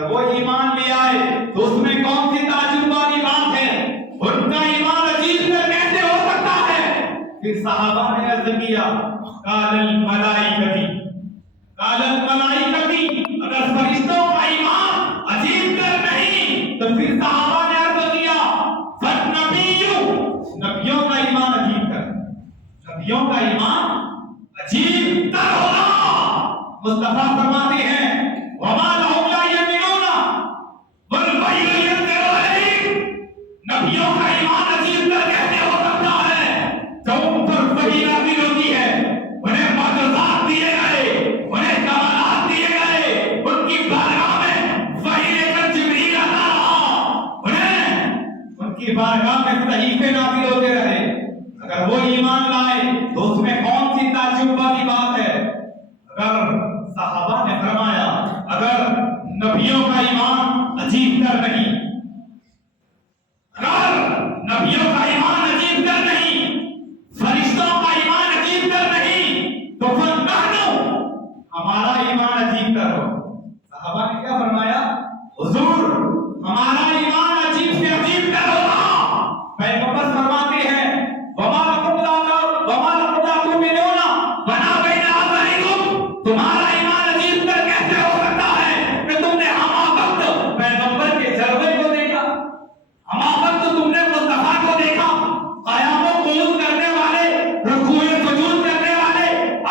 اگر وہ ایمان لے آئے تو اس میں کون سی تعجب والی بات ہے؟ ان کا ایمان عجیب سے کیسے ہو سکتا ہے؟ پھر صحابہ نے عرض کیا قال الملائکتی اگر فرشتوں کا ایمان عجیب تر نہیں تو پھر صحابہ نے عرض کیا نبیوں کا ایمان عجیب تر، نبیوں کا ایمان عجیب تر ہوگا۔ مصطفیٰ فرماتے ہیں وما لهم لا يؤمنون والوحی ينزل علیہم، نبیوں کا ایمان عجیب تر کیسے ہو سکتا ہے؟ جب ان پر وحی نازل ہوتی ہے، انہیں معجزات دیے گئے، انہیں کمالات دیے گئے، ان کی بارگاہ میں وحی لے کر جبریل آتا رہا، ان کی بارگاہ میں صحیفے نازل ہوتے رہے۔ اگر وہ ایمان لائے تو اس میں کون سی تعجب والی بات ہے؟ اگر صحابہ نے فرمایا اگر نبیوں کا ایمان عجیب تر نہیں، اگر نبیوں کا ایمان عجیب تر نہیں، فرشتوں کا ایمان عجیب تر نہیں، تو پھر ہمارا ایمان عجیب تر ہو۔ صحابہ نے کیا فرمایا؟ حضور ہمارا ایمان عجیب سے عجیب تر ہوگا۔ پیغمبر فرماتے ہیں تمہارا ایمان عجیب تر کیسے ہو سکتا ہے کہ تم نے ہمہ وقت پیغمبر کے جلوے کو دیکھا، ہمہ وقت تم نے مصطفیٰ کو دیکھا، قیام و قعود کرنے والے، رکوع سجود کرنے والے،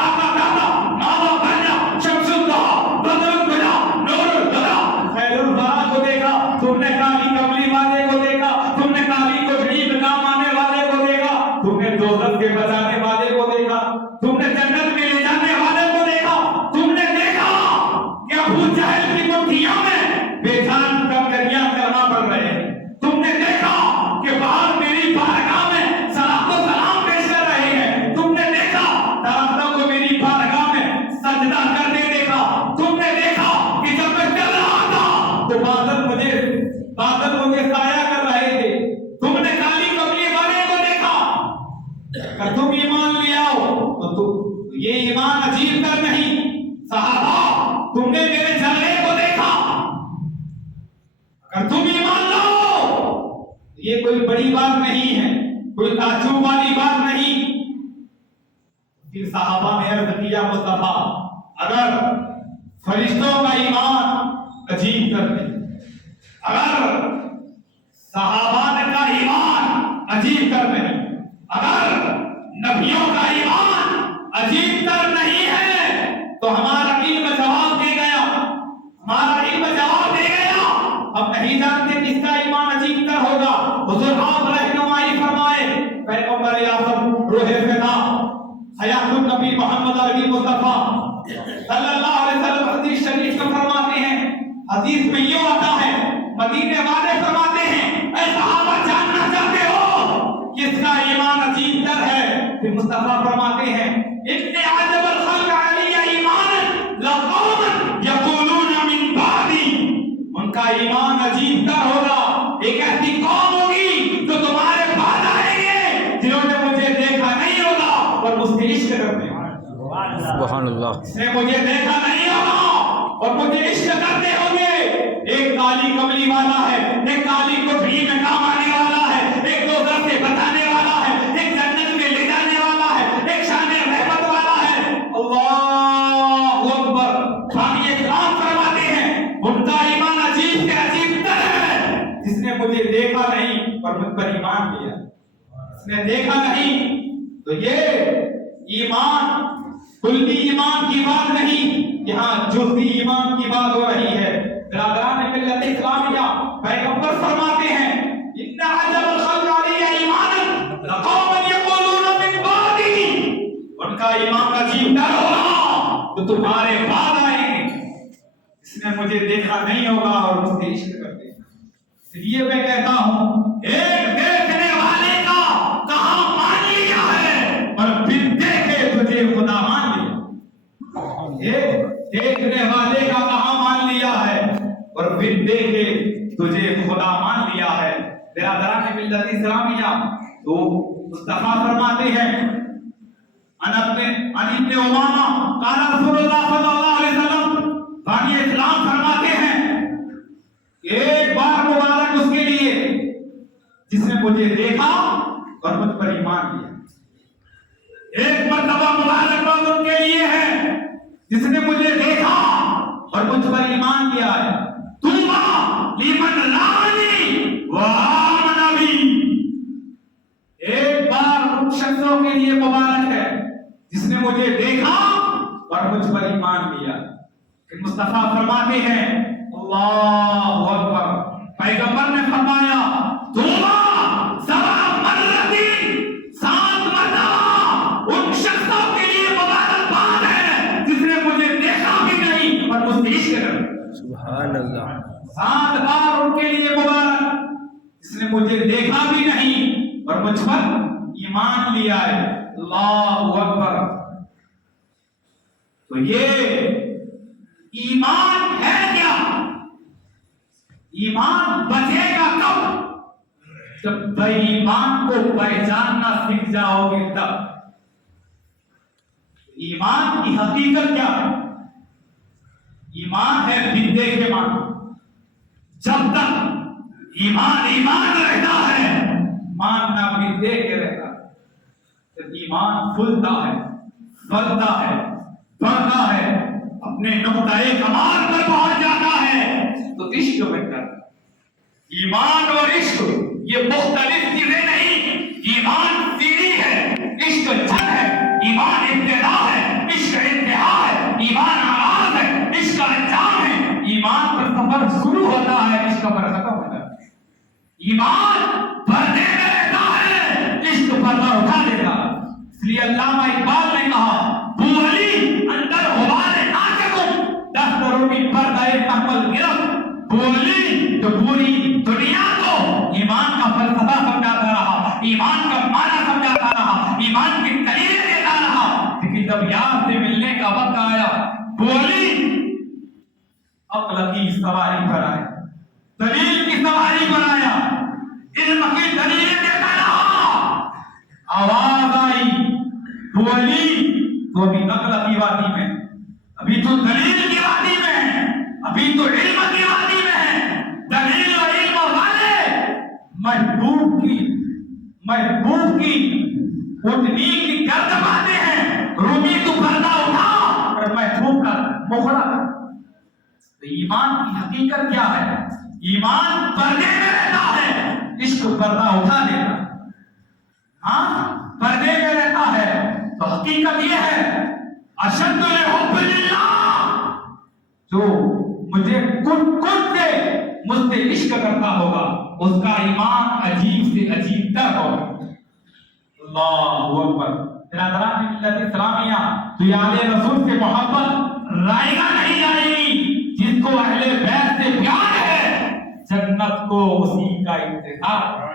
آقا دادا ماما بنا شمس الضحیٰ بدر البدا نور البدا خیر الورا کو دیکھا، تم نے کالی کملی والے کو دیکھا، تم نے کالی کوٹڑی میں کام آنے والے کو دیکھا، تم نے دوزخ کے بچانے والے کو دیکھا، تم نے جنت میں لے جانے والے کو دیکھا، تم نے دیکھا کہ ابو جہل کی مٹھیوں میں بے جان کنکریاں کرنا پڑ رہے ہیں، تم نے دیکھا کہ باہر میری بارگاہ میں صلاۃ و سلام پیش کر رہے ہیں، تم نے دیکھا درختوں کو میری بارگاہ میں سجدہ کرتے دیکھا، تم نے دیکھا کہ جب میں چل رہا تھا تو بادل مجھے سایہ کر رہے تھے، تم نے کالی کملی والے کو دیکھا۔ اگر تم ایمان لے آؤ تو یہ ایمان عجیب تر نہیں۔ صحابہ تم نے میرے جلوے کو دیکھا، اگر تم ایمان لاؤ یہ کوئی بڑی بات نہیں ہے، کوئی تعجب والی بات نہیں۔ پھر صحابہ نے عرض کیا مصطفیٰ اگر فرشتوں کا ایمان عجیب تر نہیں، اگر صحابہ کا ایمان عجیب تر نہیں، اگر نبیوں کا ایمان عجیب تر نہیں ہے تو ہمارا علم جواب دے گیا، ہمارا علم جواب دے گیا۔ ہم نہیں جانتے کس کا ایمان عجیب تر ہوگا۔ حضور آپ رہنمائی فرمائے، پیغمبر اعظم روح فدا حیات النبی محمد عربی مصطفیٰ صلی اللہ علیہ وسلم حدیث شریف میں فرماتے ہیں، حدیث میں یوں آتا ہے، مدینے والے فرماتے ہیں اے صحابہ جاننا چاہتے ہو کس کا ایمان عجیب تر ہے؟ پھر مصطفیٰ فرماتے ہیں اتنے عجب الخلق علی ایمان لقوم یقولون من بعدی، ان کا ایمان عجیب تر ہوگا، ایک ایسی قوم ہوگی جو تمہارے بعد آئیں گے جنہوں نے مجھے دیکھا نہیں ہوگا اور مجھ سے عشق کرتے ہیں۔ سبحان اللہ، اس نے مجھے دیکھا نہیں ہوگا اور مجھے عشق کرتے ہوں گے۔ ایک کالی کملی والا ہے، ایک کالی کوٹڑی میں کام آنے والا ہے، ایک دوزخ سے بچانے والا ہے، ایک جنت میں لے جانے والا ہے، ایک شان رحمت والا ہے۔ اللہ اکبر۔ بانی اسلام فرماتے ہیں ان کا ایمان عجیب سے عجیب تر ہے، جس نے مجھے دیکھا نہیں اور مجھ پر ایمان لیا۔ اس نے دیکھا نہیں تو یہ ایمان کلی ایمان کی بات نہیں، یہاں جزوی ایمان کی بات ہو رہی ہے۔ برادران ملت اسلامیہ، پیغمبر فرماتے ہیں ان عجب الخلق علی ایمان لقوم یقولون من بعدی، ان کا ایمان عجیب تر ہوگا تو تمہارے بعد آئیں گے، اس نے مجھے دیکھا نہیں ہوگا اور مجھ سے عشق کرتے ہیں۔ اس لیے میں کہتا ہوں ایک دیکھنے والے کا کہاں مان لیا ہے اور پھر دیکھے تجھے خدا مان لیا۔ ایک دیکھنے والے کا کہاں مان لیا ہے اور پھر دیکھے تجھے خدا مان لیا ہے۔ برادران ملت اسلامیہ، تو مصطفیٰ فرماتے ہیں ان ابن امامہ قال رسول اللہ صلی اللہ علیہ وسلم، بانی اسلام فرماتے ہیں مجھے دیکھا اور مجھ پر ایمان لیا۔ ایک مرتبہ مبارکباد ان کے لیے ہے جس نے مجھے دیکھا اور مجھ پر ایمان لیا ہے۔ طوبیٰ لمن رآنی وآمن بی، ایک بار ان شخصوں کے لیے مبارک ہے جس نے مجھے دیکھا اور مجھ پر ایمان لیا۔ کہ مصطفیٰ فرماتے ہیں اللہ اکبر، پیغمبر نے فرمایا طوبیٰ سبع مرتین، 7 مرتبہ ان شخصوں کے لیے مبارکباد ہے جس نے مجھے دیکھا بھی نہیں اور مجھ سے عشق کرے۔ سبحان اللہ۔ 7 بار ان کے لیے مبارک جس نے مجھے دیکھا بھی نہیں اور مجھ پر ایمان لیا ہے۔ اللہ اکبر۔ تو یہ ایمان ہے کیا؟ ایمان بچے گا کب؟ جب بے ایمان کو پہچاننا سیکھ جاؤ گے تب۔ ایمان کی حقیقت کیا ہے؟ ایمان ہے بندے کے مان۔ جب تک ایمان ایمان رہتا ہے، ماننا بندے کے رہتا ہے۔ جب ایمان پھلتا ہے، پھلتا ہے، بڑھتا ہے، اپنے نقطۂ کمال پر پہنچ جاتا ہے تو عشق بنتا ہے۔ ایمان اور عشق یہ مختلف چیزیں نہیں۔ ایمان سیڑھی ہے، عشق چھت ہے۔ ایمان ابتدا ہے، عشق انتہا ہے۔ ایمان آغاز ہے، عشق انجام ہے۔ ایمان پر سفر شروع ہوتا ہے، عشق پر ختم ہوتا ہے۔ ایمان پردے میں رہتا ہے، عشق پردہ اٹھا دیتا ہے۔ اس لیے علامہ اقبال نے کہا بو علی اندر غبار ناچکم دفتروں کی پردہ محمل گرفت۔ بو علی جو پوری دنیا کو ایمان کا فلسفہ سمجھاتا رہا، ایمان کا معنی سمجھاتا رہا، ایمان کی دلیلیں دیتا رہا، لیکن جب یار سے ملنے کا وقت آیا بو علی عقل کی سواری پر آیا، دلیل کی سواری پر آیا، علم کی دلیلیں دیتا رہا۔ آواز آئی بو علی تو ابھی عقل کی وادی میں، ابھی تو دلیل کی وادی میں، ابھی تو علم کی وادی میں ہے۔ دلیل اور علم والے محبوب کی اٹھنی کی گرد پاتے ہیں۔ رومی تو پردہ اٹھا اور محبوب کا مخڑا کر۔ تو ایمان کی حقیقت کیا ہے؟ ایمان پردے میں رہتا ہے، عشق پردہ اٹھا دیتا ہے۔ ہاں پردے میں رہتا ہے تو حقیقت یہ ہے اشد الحب للہ، جو مجھے کن سے مجھ سے عشق کرتا ہوگا اس کا ایمان عجیب سے عجیب تر ہوگا۔ اللہ اکبر۔ برادران ملت اسلامیہ، تو یاد رسول سے محبت رائے گا نہیں آئے گی۔ جس کو اہل بیت سے پیار ہے جنت کو اسی کا انتظار۔